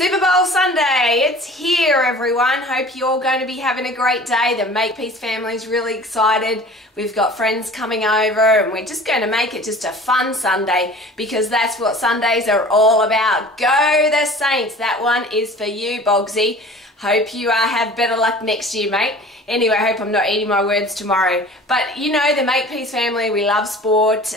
Super Bowl Sunday, it's here everyone. Hope you're all going to be having a great day. The Makepeace family's really excited. We've got friends coming over and we're just going to make it just a fun Sunday because that's what Sundays are all about. Go the Saints. That one is for you, Bogsy. Hope you have better luck next year, mate. Anyway, I hope I'm not eating my words tomorrow. But you know, the Makepeace family, we love sport.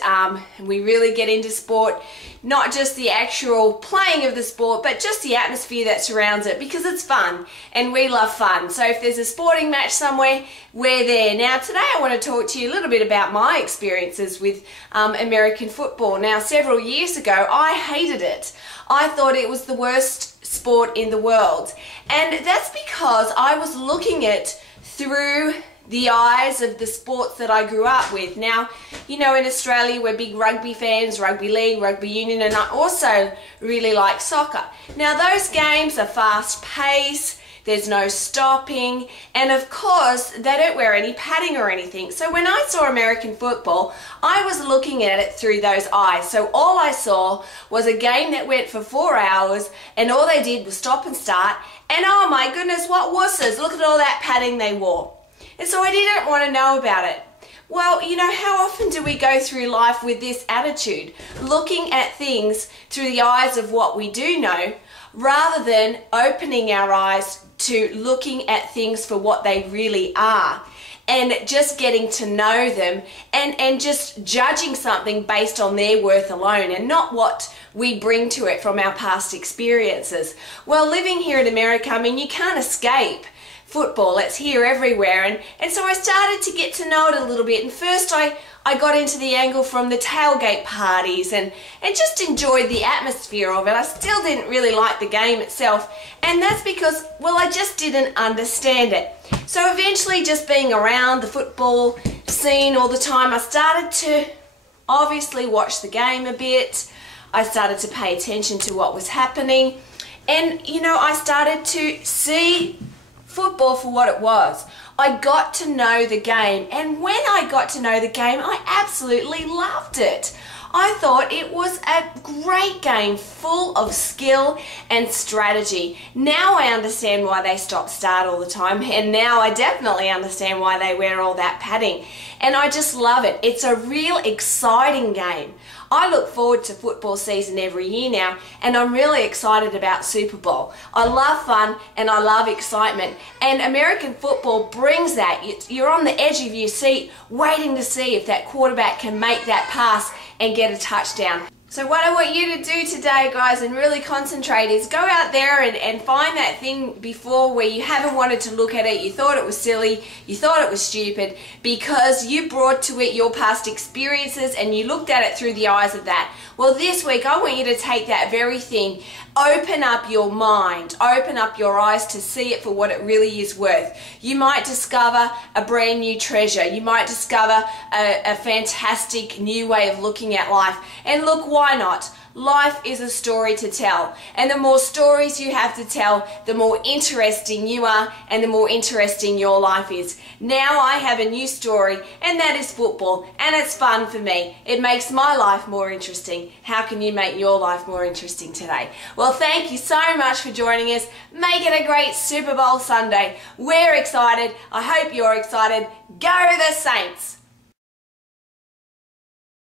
We really get into sport. Not just the actual playing of the sport, but just the atmosphere that surrounds it because it's fun and we love fun. So if there's a sporting match somewhere, we're there. Now today I want to talk to you a little bit about my experiences with American football. Now several years ago I hated it. I thought it was the worst sport in the world, and that's because I was looking at through the eyes of the sports that I grew up with. Now, you know, in Australia we're big rugby fans, rugby league, rugby union, and I also really like soccer. Now those games are fast paced, there's no stopping, and of course they don't wear any padding or anything. So when I saw American football, I was looking at it through those eyes. So all I saw was a game that went for 4 hours and all they did was stop and start, and oh my goodness, what wusses, look at all that padding they wore. And so I didn't want to know about it. Well, you know, how often do we go through life with this attitude, looking at things through the eyes of what we do know, rather than opening our eyes to looking at things for what they really are, and just getting to know them and just judging something based on their worth alone and not what we bring to it from our past experiences. Well, living here in America, I mean, you can't escape football. It's here everywhere, and so I started to get to know it a little bit. And first I got into the angle from the tailgate parties and just enjoyed the atmosphere of it. I still didn't really like the game itself, and that's because, well, I just didn't understand it. So eventually, just being around the football scene all the time, I started to obviously watch the game a bit. I started to pay attention to what was happening, and you know, I started to see football for what it was. I got to know the game, and when I got to know the game, I absolutely loved it. I thought it was a great game full of skill and strategy. Now I understand why they stop-start all the time, and now I definitely understand why they wear all that padding. And I just love it. It's a real exciting game. I look forward to football season every year now, and I'm really excited about Super Bowl. I love fun and I love excitement, and American football brings that. You're on the edge of your seat waiting to see if that quarterback can make that pass and get a touchdown. So what I want you to do today, guys, and really concentrate, is go out there and find that thing before where you haven't wanted to look at it, you thought it was silly, you thought it was stupid, because you brought to it your past experiences and you looked at it through the eyes of that. Well, this week I want you to take that very thing, open up your mind, open up your eyes to see it for what it really is worth. You might discover a brand new treasure. You might discover a fantastic new way of looking at life. And look, why not? Life is a story to tell, and the more stories you have to tell, the more interesting you are and the more interesting your life is. Now I have a new story, and that is football, and it's fun for me. It makes my life more interesting. How can you make your life more interesting today? Well, thank you so much for joining us. Make it a great Super Bowl Sunday. We're excited. I hope you're excited. Go the Saints!